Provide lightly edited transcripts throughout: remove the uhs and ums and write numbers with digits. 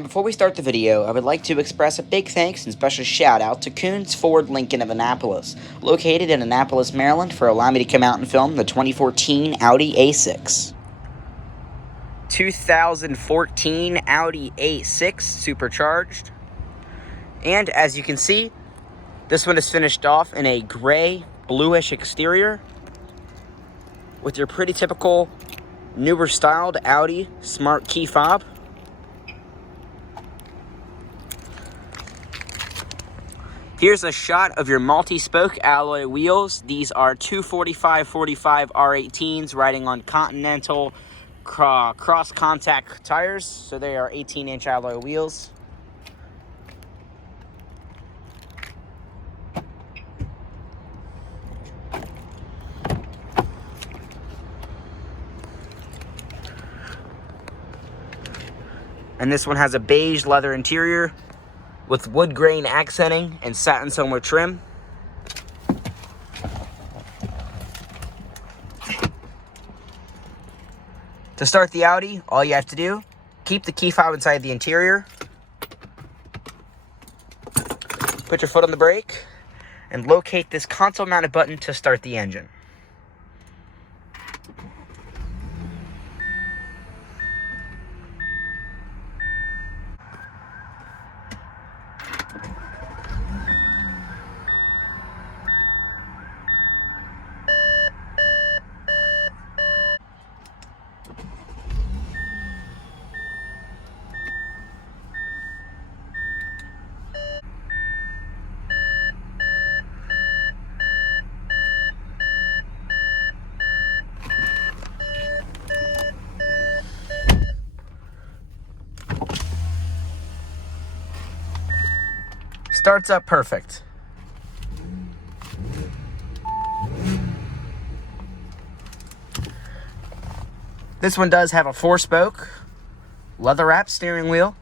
And before we start the video, I would like to express a big thanks and special shout out to Coons Ford Lincoln of Annapolis, located in Annapolis, Maryland, for allowing me to come out and film the 2014 Audi A6. 2014 Audi A6 supercharged. And as you can see, this one is finished off in a gray, bluish exterior with your pretty typical newer styled Audi smart key fob. Here's a shot of your multi-spoke alloy wheels. These are 245/45 R18s riding on Continental cross-contact tires, so they are 18-inch alloy wheels. And this one has a beige leather interior with wood grain accenting and satin silver trim. To start the Audi, all you have to do, keep the key fob inside the interior, put your foot on the brake, and locate this console-mounted button to start the engine. Starts up perfect. This one does have a 4-spoke, leather-wrapped steering wheel.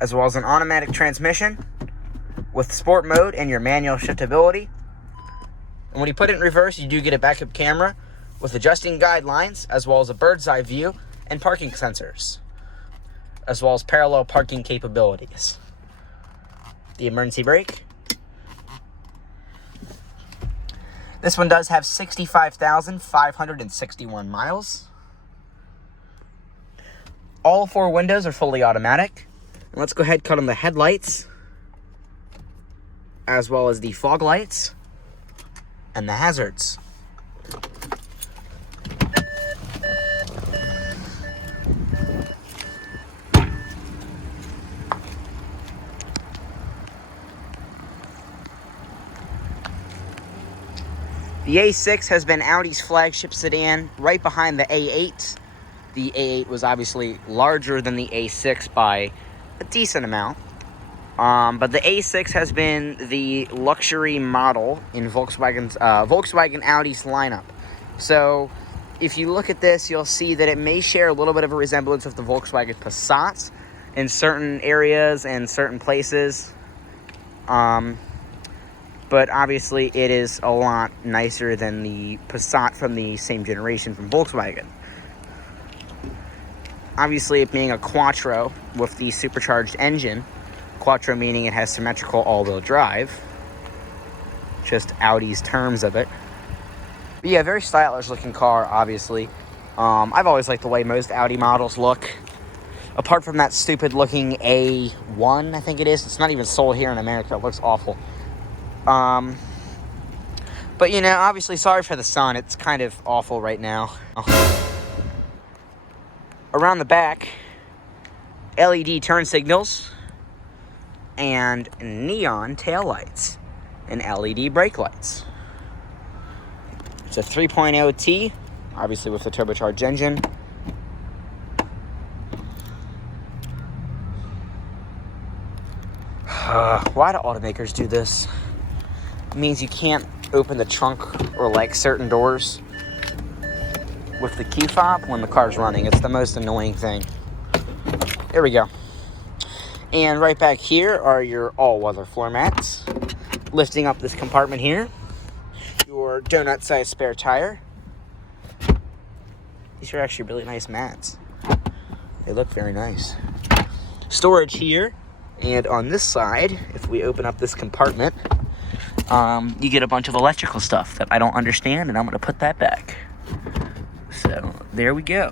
As well as an automatic transmission with sport mode and your manual shiftability. And when you put it in reverse, you do get a backup camera with adjusting guidelines, as well as a bird's eye view and parking sensors, as well as parallel parking capabilities. The emergency brake. This one does have 65,561 miles. All 4 windows are fully automatic. And let's go ahead and cut on the headlights, as well as the fog lights and the hazards. The A6 has been Audi's flagship sedan right behind the A8. The A8 was obviously larger than the A6 by a decent amount. But the A6 has been the luxury model in Volkswagen Audi's lineup. So if you look at this, you'll see that it may share a little bit of a resemblance with the Volkswagen Passat in certain areas and certain places. But obviously it is a lot nicer than the Passat from the same generation from Volkswagen. Obviously, it being a Quattro with the supercharged engine, Quattro meaning it has symmetrical all-wheel drive, just Audi's terms of it. But yeah, very stylish looking car, obviously. I've always liked the way most Audi models look. Apart from that stupid looking A1, I think it is. It's not even sold here in America. It looks awful. But you know, obviously, sorry for the sun. It's kind of awful right now. Around the back, LED turn signals and neon taillights and LED brake lights. It's a 3.0T, obviously with the turbocharged engine. Why do automakers do this? It means you can't open the trunk or like certain doors with the key fob when the car's running. It's the most annoying thing. There we go. And right back here are your all-weather floor mats. Lifting up this compartment here, your donut-sized spare tire. These are actually really nice mats. They look very nice. Storage here, and on this side, if we open up this compartment, you get a bunch of electrical stuff that I don't understand, and I'm going to put that back. So, there we go.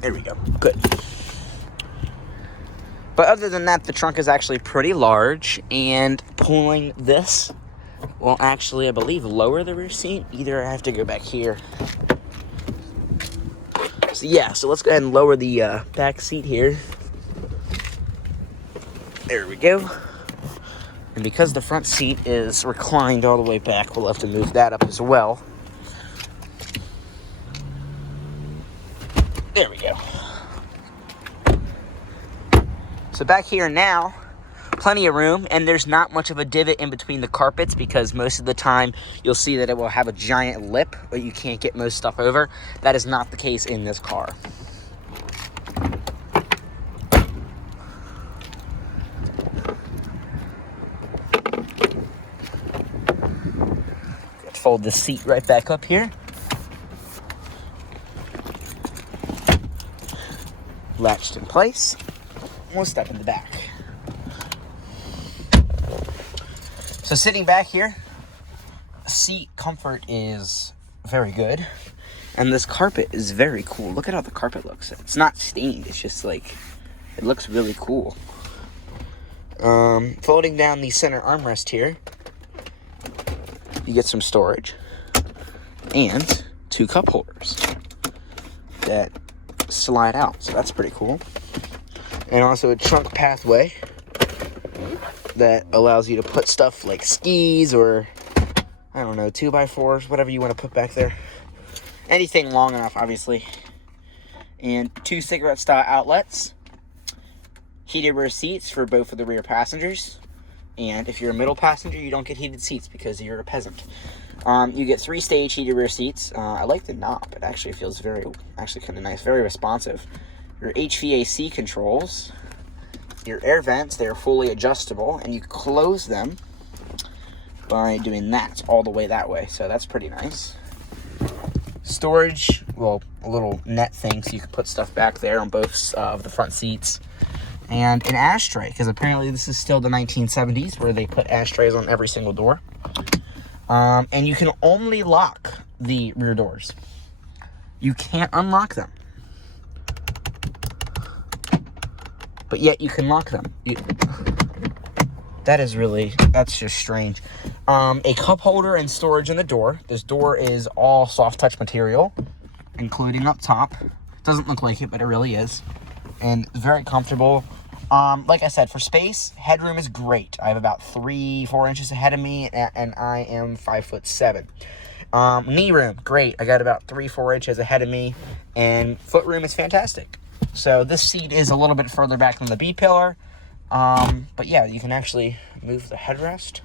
There we go. Good. But other than that, the trunk is actually pretty large, and pulling this will actually, I believe, lower the rear seat. Either I have to go back here. So yeah, so let's go ahead and lower the back seat here. There we go. And because the front seat is reclined all the way back, we'll have to move that up as well. There we go. So back here now, plenty of room, and there's not much of a divot in between the carpets because most of the time you'll see that it will have a giant lip, but you can't get most stuff over. That is not the case in this car. Let's fold the seat right back up here. Latched in place. We'll step in the back. So sitting back here, seat comfort is very good. And this carpet is very cool. Look at how the carpet looks. It's not stained. It's just like, it looks really cool. Folding down the center armrest here, you get some storage. And 2 cup holders that slide out. So that's pretty cool. And also a trunk pathway that allows you to put stuff like skis or, I don't know, 2x4s, whatever you want to put back there. Anything long enough, obviously. And 2 cigarette style outlets. Heated rear seats for both of the rear passengers. And if you're a middle passenger, you don't get heated seats because you're a peasant. You get 3-stage heated rear seats. I like the knob. It actually feels kind of nice, very responsive. Your HVAC controls, your air vents, they're fully adjustable, and you close them by doing that all the way that way. So that's pretty nice. Storage, well, a little net thing so you can put stuff back there on both of the front seats. And an ashtray, because apparently this is still the 1970s where they put ashtrays on every single door. And you can only lock the rear doors. You can't unlock them. But yet you can lock them. That's just strange. A cup holder and storage in the door. This door is all soft touch material, including up top. Doesn't look like it, but it really is. And very comfortable. Like I said, for space, headroom is great. I have about 3-4 inches ahead of me, and I am 5'7". Knee room, great. I got about 3-4 inches ahead of me, and foot room is fantastic. So this seat is a little bit further back than the B pillar. But yeah, you can actually move the headrest.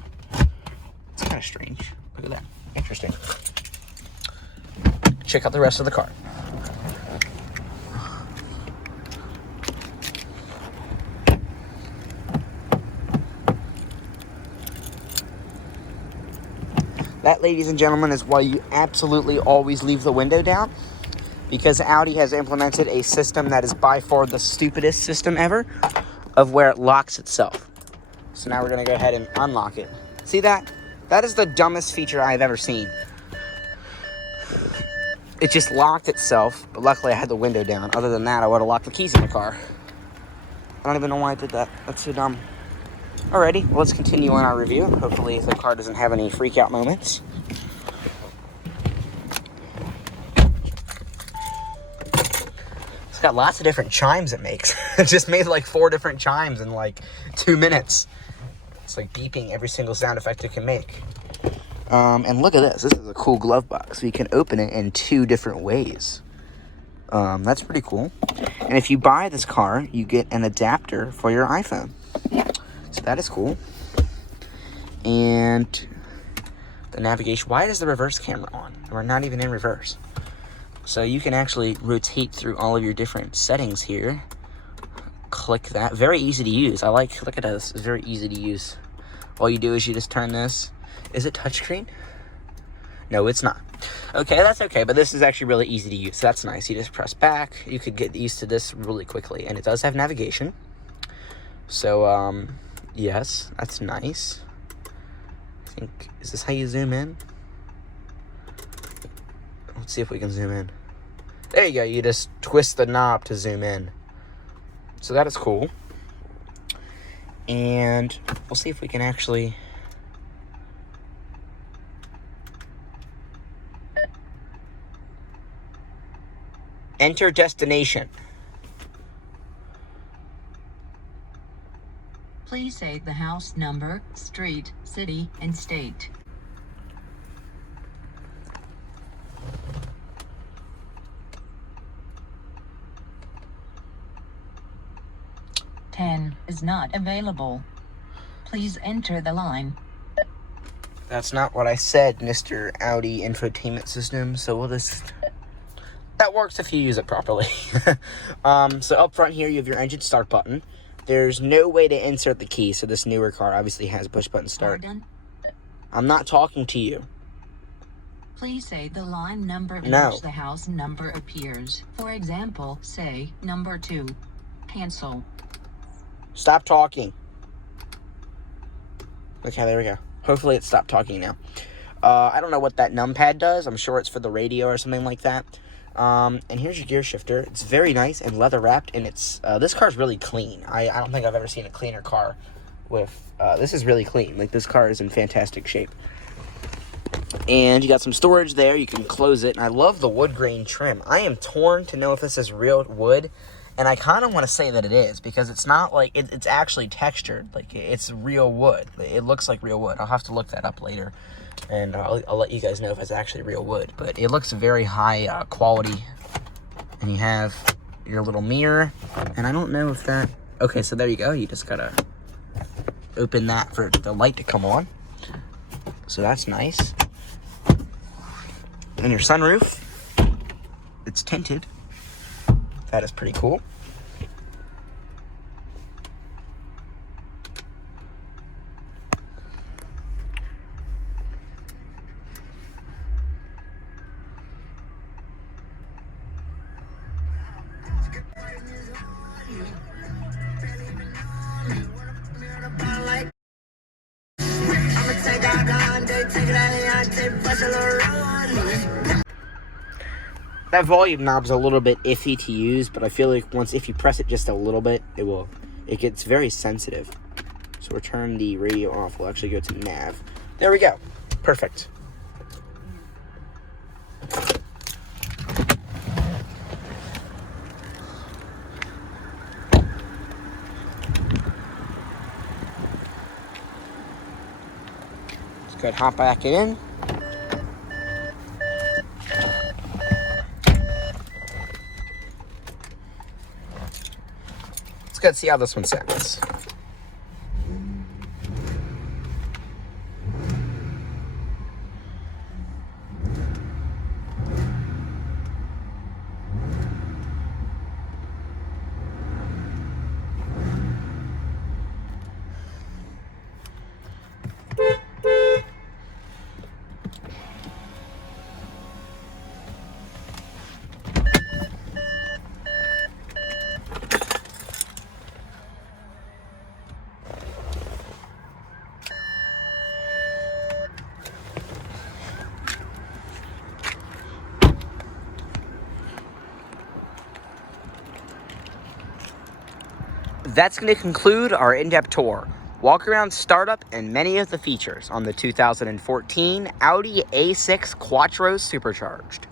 It's kind of strange. Look at that. Interesting. Check out the rest of the car. That, ladies and gentlemen, is why you absolutely always leave the window down. Because Audi has implemented a system that is by far the stupidest system ever of where it locks itself. So now we're going to go ahead and unlock it. See that? That is the dumbest feature I've ever seen. It just locked itself, but luckily I had the window down. Other than that, I would have locked the keys in the car. I don't even know why I did that. That's so dumb. Alrighty, well, let's continue on our review. Hopefully the car doesn't have any freak out moments. It's got lots of different chimes it makes. It just made like 4 different chimes in like 2 minutes. It's like beeping every single sound effect it can make. And look at this. This is a cool glove box. So you can open it in 2 different ways. That's pretty cool. And if you buy this car, you get an adapter for your iPhone. So that is cool. And the navigation. Why is the reverse camera on? We're not even in reverse. So you can actually rotate through all of your different settings here. click that. Very easy to use. Look at this. It's very easy to use. All you do is you just turn this. Is it touchscreen? No, it's not. Okay, that's okay, but this is actually really easy to use. So that's nice. You just press back. You could get used to this really quickly. And it does have navigation. So, yes, that's nice. I think, is this how you zoom in? Let's see if we can zoom in. There you go. You just twist the knob to zoom in. So that is cool. And we'll see if we can actually... enter destination. Please say the house number, street, city, and state. "10 is not available. Please enter the line." That's not what I said, Mr. Audi Infotainment System, so we'll just... That works if you use it properly. So up front here, you have your engine start button. There's no way to insert the key, so this newer car obviously has push button start. Pardon? I'm not talking to you. Please say the line number in which the house number appears. For example, say number 2. Cancel. Stop talking. Okay, there we go. Hopefully it stopped talking now. I don't know what that numpad does. I'm sure it's for the radio or something like that. And here's your gear shifter. It's very nice and leather wrapped, and it's this car's really clean. I don't think I've ever seen a cleaner car with this is really clean. Like, this car is in fantastic shape. And you got some storage there. You can close it. And I love the wood grain trim. I am torn to know if this is real wood, and I kind of want to say that it is, because it's not like it's actually textured. Like, it's real wood. It looks like real wood. I'll have to look that up later. And I'll let you guys know if it's actually real wood. But it looks very high quality. And you have your little mirror. And I don't know if that... Okay, so there you go. You just gotta open that for the light to come on. So that's nice. And your sunroof. It's tinted. That is pretty cool. That volume knob's a little bit iffy to use, but I feel like if you press it just a little bit, it gets very sensitive. So we'll turn the radio off. We'll actually go to nav. There we go. Perfect. Let's go ahead and hop back in. Let's go see how this one sounds. That's going to conclude our in-depth tour, walk-around, startup, and many of the features on the 2014 Audi A6 Quattro Supercharged.